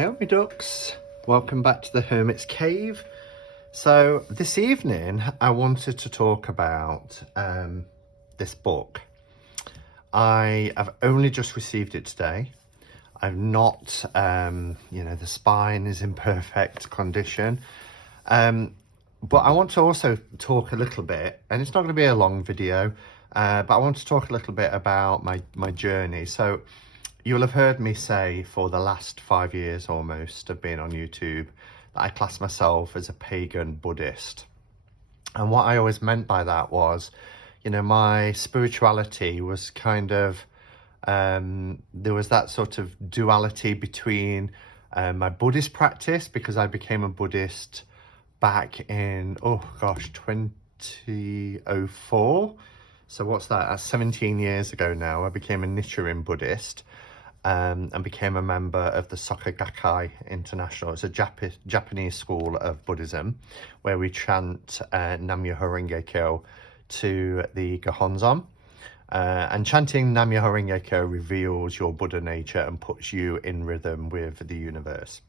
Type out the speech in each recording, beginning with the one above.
Hey my ducks, welcome back to the Hermit's Cave. So this evening I wanted to talk about this book. I have only just received it today. I've not, the spine is in perfect condition. But I want to also talk a little bit, and it's not going to be a long video, but I want to talk a little bit about my journey. So you'll have heard me say for the last 5 years almost of being on YouTube that I class myself as a pagan Buddhist. And what I always meant by that was, my spirituality was kind of, there was that sort of duality between my Buddhist practice, because I became a Buddhist back in, 2004. So what's that? That's 17 years ago now. I became a Nichiren Buddhist. And became a member of the Soka Gakkai International. It's a Japanese school of Buddhism where we chant Nam-myoho Renge-kyo to the Gohonzon. And chanting Nam-myoho Renge-kyo reveals your Buddha nature and puts you in rhythm with the universe.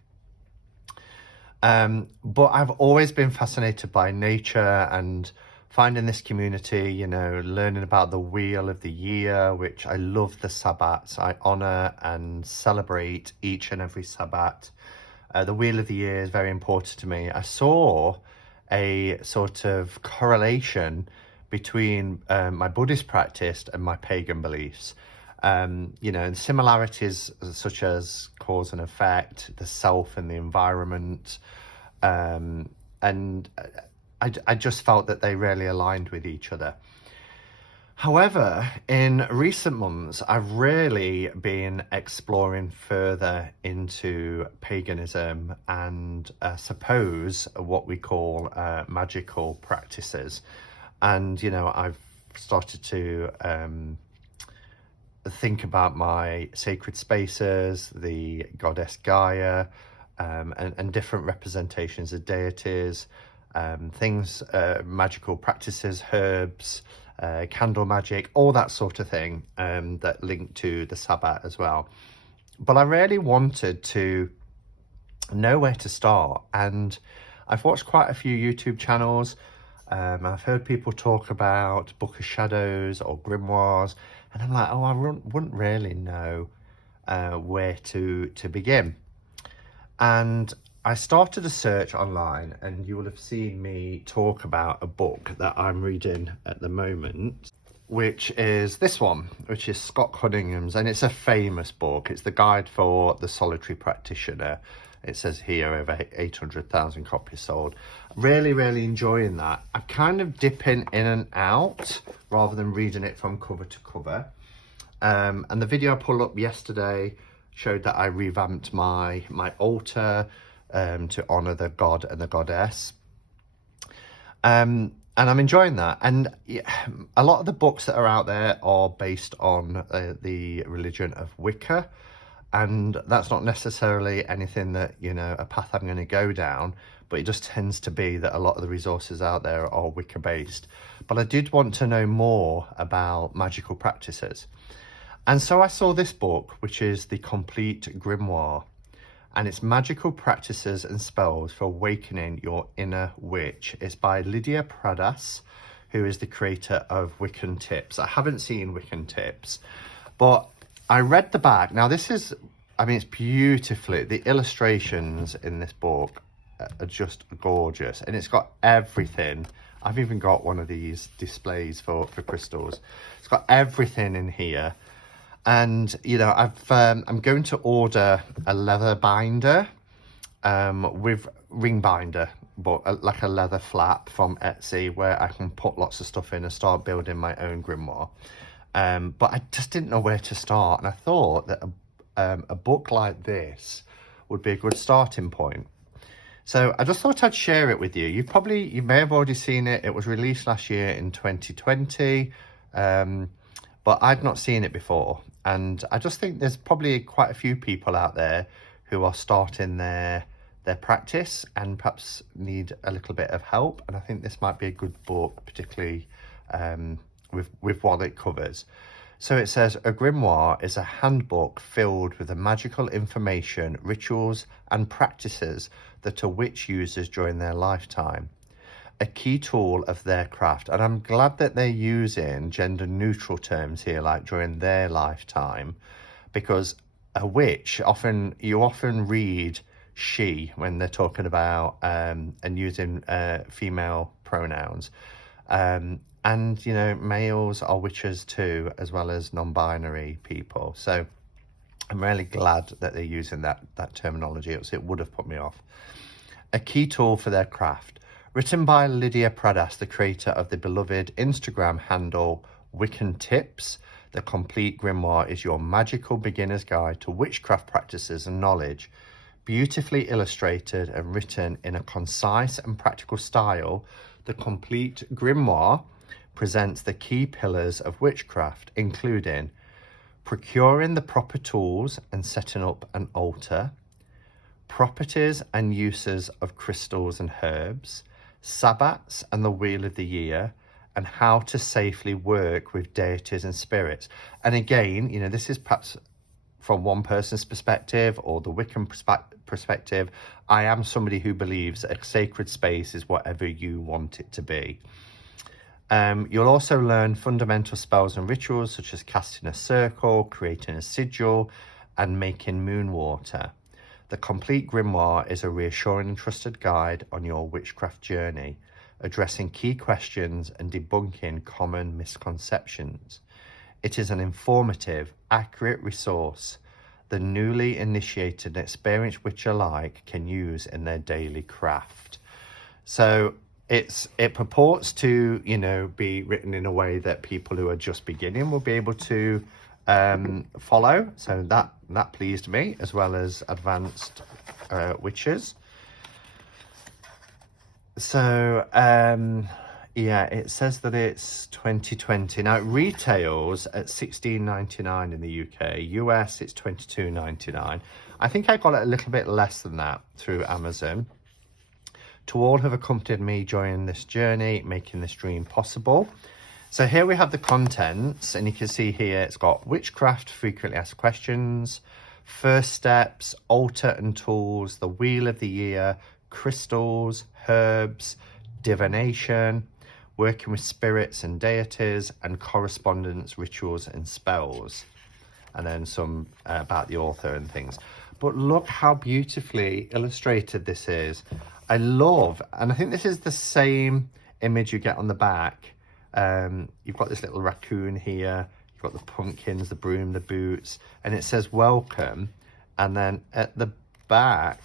But I've always been fascinated by nature and finding this community, learning about the wheel of the year, which I love the Sabbats. I honor and celebrate each and every Sabbat. The wheel of the year is very important to me. I saw a sort of correlation between my Buddhist practice and my pagan beliefs. And similarities such as cause and effect, the self and the environment, and I just felt that they really aligned with each other. However, in recent months, I've really been exploring further into paganism and suppose what we call magical practices. And, I've started to think about my sacred spaces, the goddess Gaia, and different representations of deities, things, magical practices, herbs, candle magic, all that sort of thing, that link to the Sabbat as well. But I really wanted to know where to start, and I've watched quite a few YouTube channels. I've heard people talk about Book of Shadows or Grimoires, and I'm like, I wouldn't really know where to begin. And I started a search online, and you will have seen me talk about a book that I'm reading at the moment, which is this one, which is Scott Cunningham's, and it's a famous book. It's the Guide for the Solitary Practitioner. It says here over 800,000 copies sold. Really, really enjoying that. I'm kind of dipping in and out rather than reading it from cover to cover. And the video I pulled up yesterday showed that I revamped my altar to honor the god and the goddess. And I'm enjoying that. And a lot of the books that are out there are based on the religion of Wicca. And that's not necessarily anything that, a path I'm going to go down, but it just tends to be that a lot of the resources out there are Wicca based. But I did want to know more about magical practices. And so I saw this book, which is the Complete Grimoire, and it's magical practices and spells for awakening your inner witch. It's by Lydia Pradas, who is the creator of Wiccan Tips. I haven't seen Wiccan Tips, but I read the back. Now this is, it's beautifully, the illustrations in this book are just gorgeous, and it's got everything. I've even got one of these displays for crystals. It's got everything in here. And, I'm going to order a leather binder with ring binder, but like a leather flap from Etsy, where I can put lots of stuff in and start building my own grimoire. But I just didn't know where to start. And I thought that a book like this would be a good starting point. So I just thought I'd share it with you. You may have already seen it. It was released last year in 2020. But I've not seen it before. And I just think there's probably quite a few people out there who are starting their practice and perhaps need a little bit of help. And I think this might be a good book, particularly with what it covers. So it says, a grimoire is a handbook filled with the magical information, rituals, and practices that a witch uses during their lifetime. A key tool of their craft. And I'm glad that they're using gender neutral terms here, like during their lifetime, because a witch, you often read she when they're talking about and using female pronouns. And, you know, males are witches too, as well as non-binary people. So I'm really glad that they're using that terminology, else it would have put me off. A key tool for their craft. Written by Lydia Pradas, the creator of the beloved Instagram handle Wiccan Tips, the complete grimoire is your magical beginner's guide to witchcraft practices and knowledge. Beautifully illustrated and written in a concise and practical style, the complete grimoire presents the key pillars of witchcraft, including procuring the proper tools and setting up an altar, properties and uses of crystals and herbs, sabbats and the wheel of the year, and how to safely work with deities and spirits. And again, you know, this is perhaps from one person's perspective or the Wiccan perspective. I am somebody who believes that a sacred space is whatever you want it to be. You'll also learn fundamental spells and rituals such as casting a circle, creating a sigil, and making moon water. The complete grimoire is a reassuring and trusted guide on your witchcraft journey, addressing key questions and debunking common misconceptions. It is an informative, accurate resource the newly initiated and experienced witch alike can use in their daily craft. So it purports to, you know, be written in a way that people who are just beginning will be able to follow. So that pleased me, as well as advanced witches. So yeah, it says that it's 2020. Now it retails at $16.99 in the UK. US it's $22.99. I think I got it a little bit less than that through Amazon. To all who have accompanied me during this journey, making this dream possible. So here we have the contents, and you can see here it's got witchcraft, frequently asked questions, first steps, altar and tools, the wheel of the year, crystals, herbs, divination, working with spirits and deities, and correspondence, rituals and spells. And then some about the author and things. But look how beautifully illustrated this is. I love, and I think this is the same image you get on the back. You've got this little raccoon here, you've got the pumpkins, the broom, the boots, and it says welcome. And then at the back,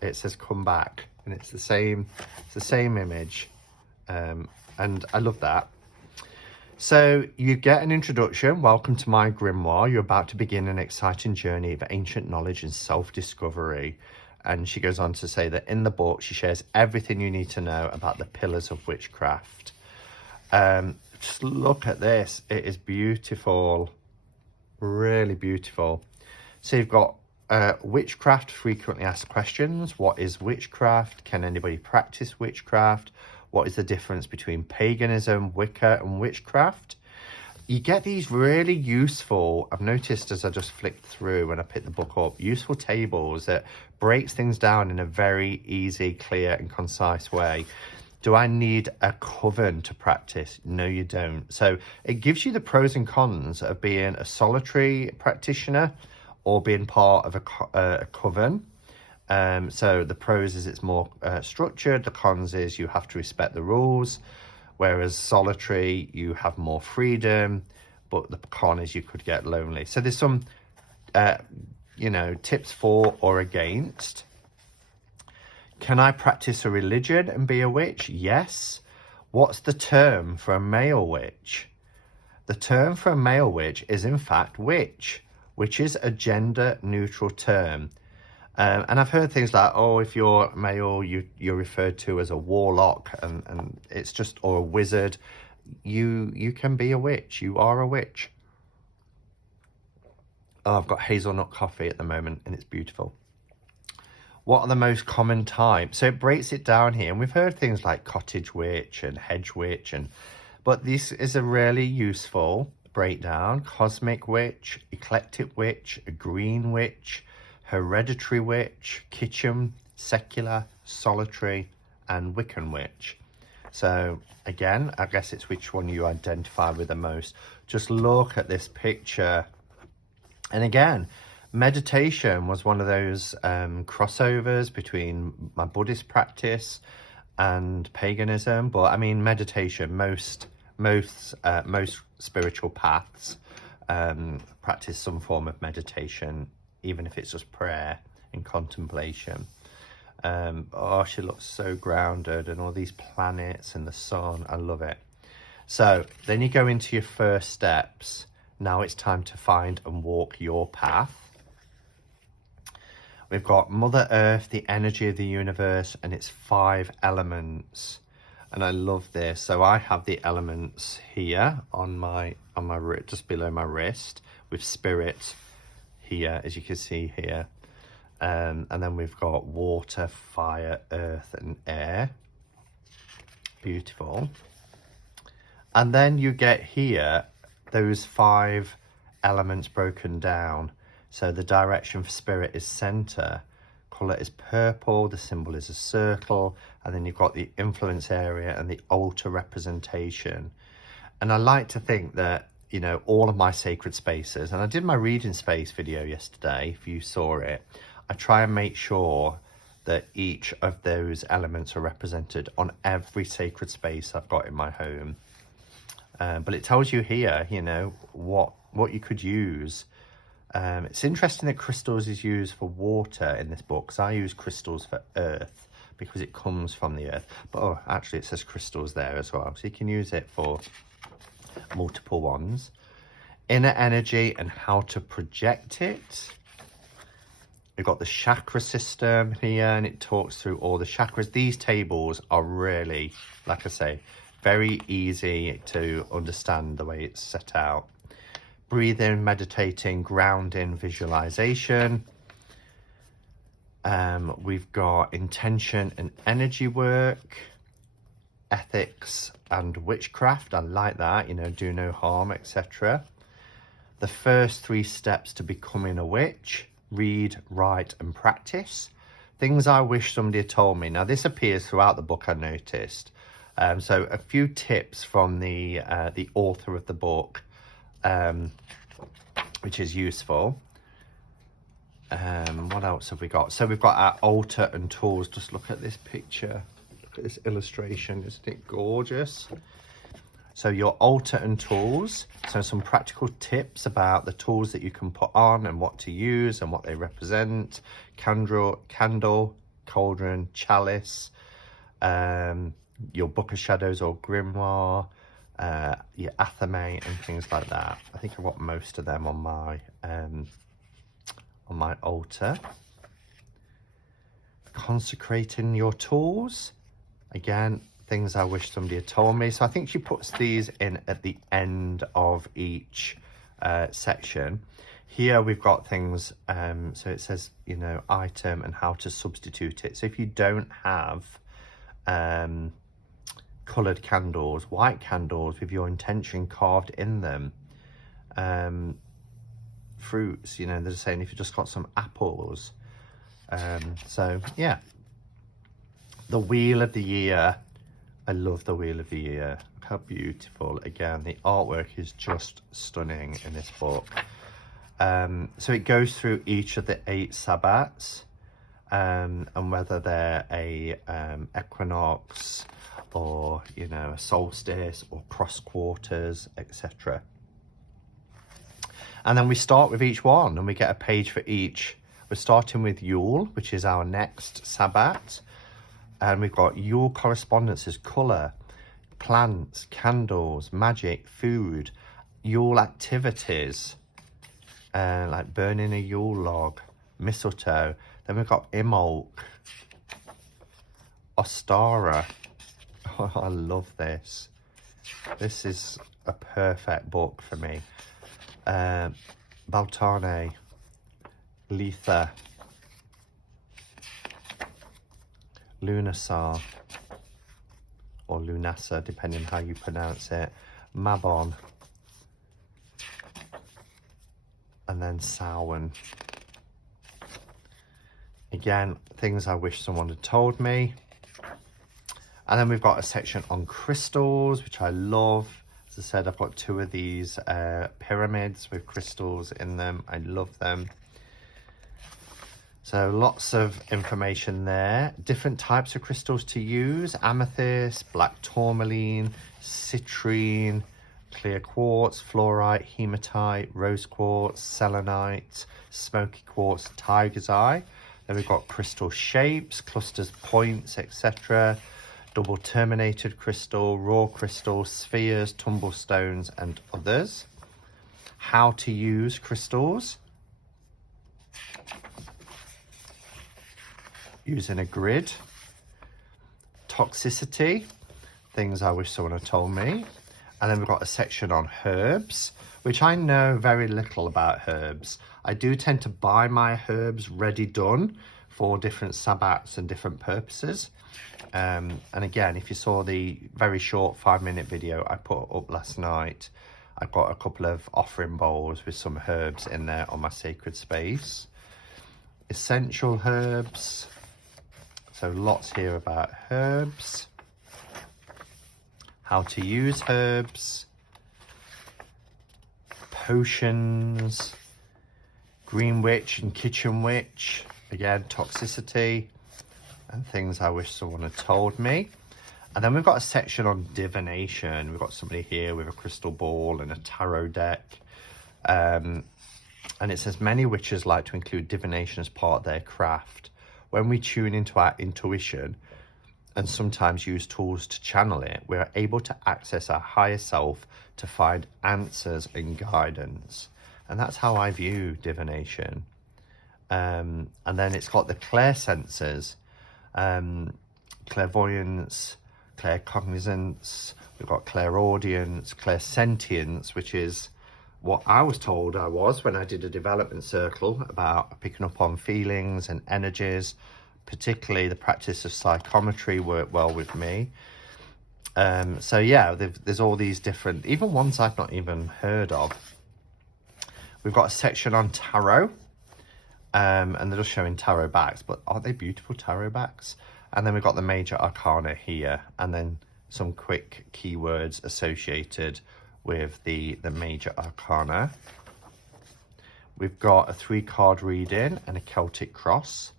it says come back, and it's the same image. And I love that. So you get an introduction. Welcome to my grimoire. You're about to begin an exciting journey of ancient knowledge and self-discovery. And she goes on to say that in the book, she shares everything you need to know about the pillars of witchcraft. Just look at this. It is beautiful. Really beautiful. So you've got witchcraft, frequently asked questions. What is witchcraft? Can anybody practice witchcraft? What is the difference between paganism, Wicca, and witchcraft? You get these really useful, I've noticed as I just flicked through when I picked the book up, useful tables that breaks things down in a very easy, clear and concise way. Do I need a coven to practice? No, you don't. So it gives you the pros and cons of being a solitary practitioner or being part of a coven. So the pros is it's more structured. The cons is you have to respect the rules. Whereas solitary, you have more freedom, but the con is you could get lonely. So there's some, tips for or against. Can I practice a religion and be a witch? Yes. What's the term for a male witch? The term for a male witch is in fact witch, which is a gender neutral term. And I've heard things like, oh, if you're male, you're referred to as a warlock, and it's just, or a wizard. You can be a witch. You are a witch. Oh, I've got hazelnut coffee at the moment, and it's beautiful. What are the most common types? So it breaks it down here, and we've heard things like cottage witch and hedge witch, but this is a really useful breakdown: cosmic witch, eclectic witch, a green witch, hereditary witch, kitchen, secular, solitary, and Wiccan witch. So again, I guess it's which one you identify with the most. Just look at this picture. And again, meditation was one of those crossovers between my Buddhist practice and paganism. But I mean, meditation, most spiritual paths practice some form of meditation, even if it's just prayer and contemplation. Oh, she looks so grounded, and all these planets and the sun. I love it. So then you go into your first steps. Now it's time to find and walk your path. We've got Mother Earth, the energy of the universe, and its 5 elements. And I love this. So I have the elements here on my just below my wrist, with spirit here, as you can see here. And then we've got water, fire, earth, and air. Beautiful. And then you get here those 5 elements broken down. So the direction for spirit is center, colour is purple, the symbol is a circle, and then you've got the influence area and the altar representation. And I like to think that, you know, all of my sacred spaces, and I did my reading space video yesterday, if you saw it, I try and make sure that each of those elements are represented on every sacred space I've got in my home. But it tells you here, you know, what you could use. It's interesting that crystals is used for water in this book, because I use crystals for earth because it comes from the earth. But oh, actually it says crystals there as well, so you can use it for multiple ones. Inner energy and how to project it. We've got the chakra system here, and it talks through all the chakras. These tables are really, like I say, very easy to understand the way it's set out. Breathing, meditating, grounding, visualization. We've got intention and energy work, ethics and witchcraft. I like that, you know, do no harm, etc. The first 3 steps to becoming a witch: read, write, and practice. Things I wish somebody had told me. Now, this appears throughout the book, I noticed. So a few tips from the author of the book, which is useful. What else have we got? So we've got our altar and tools. Just look at this picture. Look at this illustration. Isn't it gorgeous? So your altar and tools. So some practical tips about the tools that you can put on and what to use and what they represent. Candle, cauldron, chalice, your Book of Shadows or Grimoire, your Athame and things like that. I think I've got most of them on my altar. Consecrating your tools. Again, things I wish somebody had told me. So I think she puts these in at the end of each section. Here we've got things, so it says, you know, item and how to substitute it. So if you don't have coloured candles, white candles with your intention carved in them, fruits, you know, they're saying if you just got some apples. So yeah, the wheel of the year. I love the wheel of the year. Look how beautiful. Again, the artwork is just stunning in this book. So it goes through each of the 8 Sabbats, and whether they're a equinox or, you know, a solstice or cross quarters, etc. And then we start with each one and we get a page for each. We're starting with Yule, which is our next Sabbat. And we've got Yule correspondences, colour, plants, candles, magic, food, Yule activities, like burning a Yule log, mistletoe. Then we've got Imbolc, Ostara. Oh, I love this. This is a perfect book for me. Baltane, Letha, Lunasar, or Lunasa, depending how you pronounce it, Mabon, and then Samhain. Again, things I wish someone had told me. And then we've got a section on crystals, which I love. As I said, I've got 2 of these pyramids with crystals in them. I love them. So lots of information there. Different types of crystals to use: amethyst, black tourmaline, citrine, clear quartz, fluorite, hematite, rose quartz, selenite, smoky quartz, tiger's eye. Then we've got crystal shapes, clusters, points, etc. Double terminated crystal, raw crystal, spheres, tumble stones, and others. How to use crystals using a grid. Toxicity, things I wish someone had told me. And then we've got a section on herbs, which I know very little about herbs. I do tend to buy my herbs ready done for different sabbats and different purposes. And again, if you saw the very short 5-minute video I put up last night, I've got a couple of offering bowls with some herbs in there on my sacred space. Essential herbs. So lots here about herbs. How to use herbs. Potions. Green witch and kitchen witch. Again, toxicity. And things I wish someone had told me. And then we've got a section on divination. We've got somebody here with a crystal ball and a tarot deck. And it says, many witches like to include divination as part of their craft. When we tune into our intuition and sometimes use tools to channel it, we are able to access our higher self to find answers and guidance. And that's how I view divination. And then it's got the clairsenses, clairvoyance, claircognizance, we've got clairaudience, clairsentience, which is what I was told I was when I did a development circle about picking up on feelings and energies. Particularly the practice of psychometry worked well with me. So yeah, there's all these different, even ones I've not even heard of. We've got a section on tarot, and they're just showing tarot backs, but aren't they beautiful tarot backs? And then we've got the major arcana here, and then some quick keywords associated with the major arcana. We've got a 3-card reading and a Celtic cross.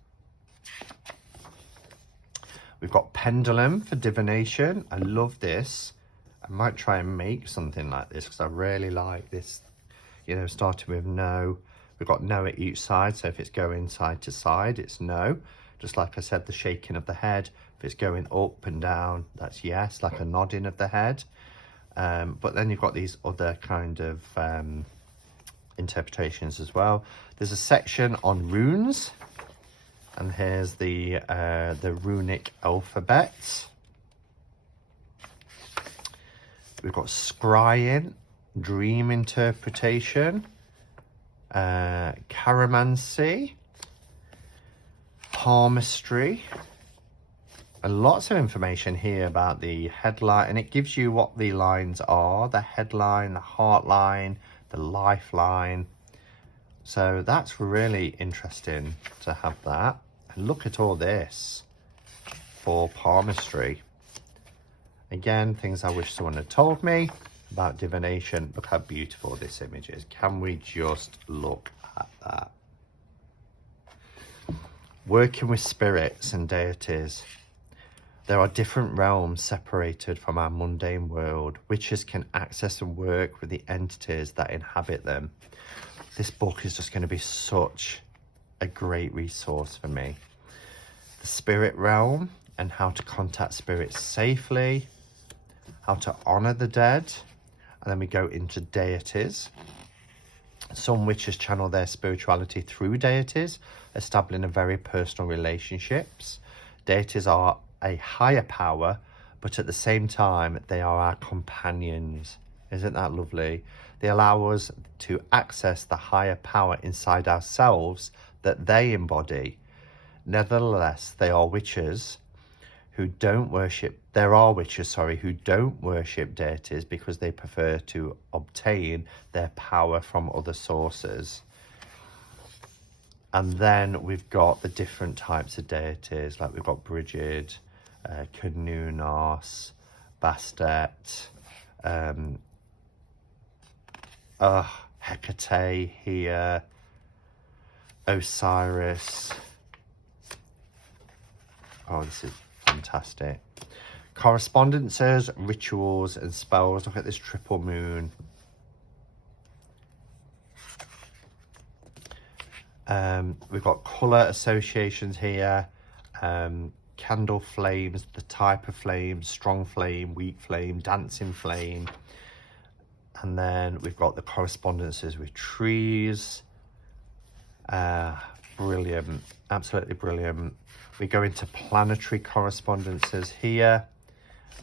We've got pendulum for divination. I love this. I might try and make something like this because I really like this, you know, starting with no. We've got no at each side, so if it's going side to side, it's no. Just like I said, the shaking of the head. If it's going up and down, that's yes, like a nodding of the head. But then you've got these other kind of interpretations as well. There's a section on runes, and here's the runic alphabet. We've got scrying, dream interpretation, chiromancy, palmistry, and lots of information here about the headline, and it gives you what the lines are: the headline, the heart line, the lifeline. So that's really interesting to have that. And look at all this for palmistry. Again, things I wish someone had told me about divination. Look how beautiful this image is. Can we just look at that? Working with spirits and deities. There are different realms separated from our mundane world. Witches can access and work with the entities that inhabit them. This book is just going to be such a great resource for me. The spirit realm and how to contact spirits safely, how to honor the dead, and then we go into deities. Some witches channel their spirituality through deities, establishing a very personal relationships. Deities are a higher power, but at the same time, they are our companions. Isn't that lovely? They allow us to access the higher power inside ourselves that they embody. Nevertheless, they are witches who don't worship. There are witches, who don't worship deities because they prefer to obtain their power from other sources. And then we've got the different types of deities, like we've got Brigid, Canunos, Bastet, Hecate here, Osiris. Oh, this is fantastic. Correspondences, rituals, and spells. Look at this triple moon. We've got colour associations here, candle flames, the type of flame, strong flame, weak flame, dancing flame. And then we've got the correspondences with trees. Brilliant, absolutely brilliant. We go into planetary correspondences here.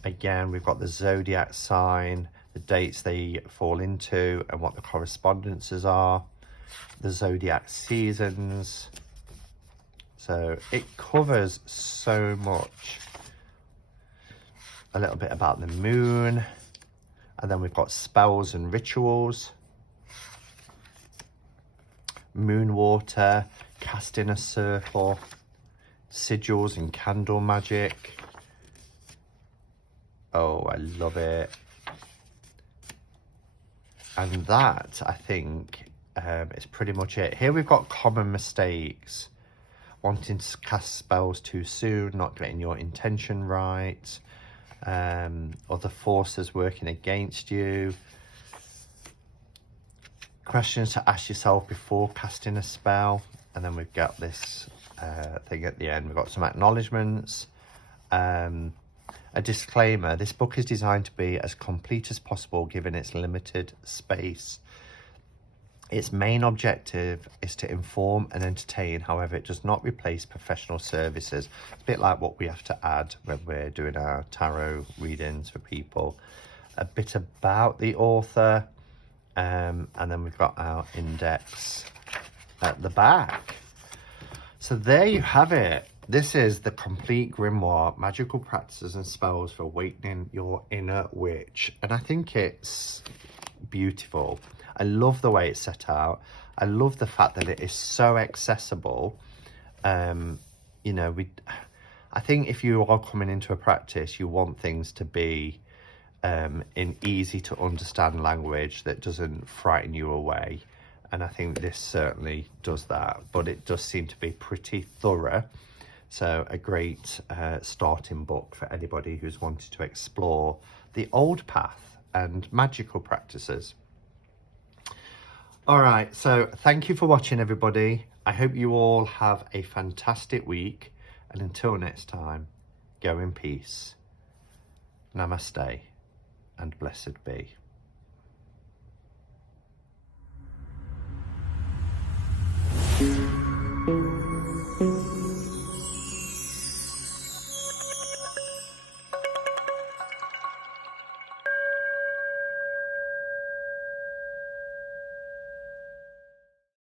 Again, we've got the zodiac sign, the dates they fall into, and what the correspondences are. The zodiac seasons. So it covers so much. A little bit about the moon. And then we've got spells and rituals. Moon water, cast in a circle, sigils and candle magic. Oh, I love it. And that, I think, is pretty much it. Here we've got common mistakes. Wanting to cast spells too soon, not getting your intention right, other forces working against you. Questions to ask yourself before casting a spell. And then we've got this thing at the end. We've got some acknowledgements. A disclaimer, this book is designed to be as complete as possible given its limited space. Its main objective is to inform and entertain, however, it does not replace professional services. It's a bit like what we have to add when we're doing our tarot readings for people. A bit about the author, and then we've got our index at the back. So there you have it. This is the complete grimoire, magical practices and spells for awakening your inner witch. And I think it's beautiful. I love the way it's set out. I love the fact that it is so accessible. You know, I think if you are coming into a practice, you want things to be in easy to understand language that doesn't frighten you away. And I think this certainly does that, but it does seem to be pretty thorough. So a great starting book for anybody who's wanted to explore the old path and magical practices. All right, so thank you for watching, everybody. I hope you all have a fantastic week. And until next time, go in peace. Namaste and blessed be.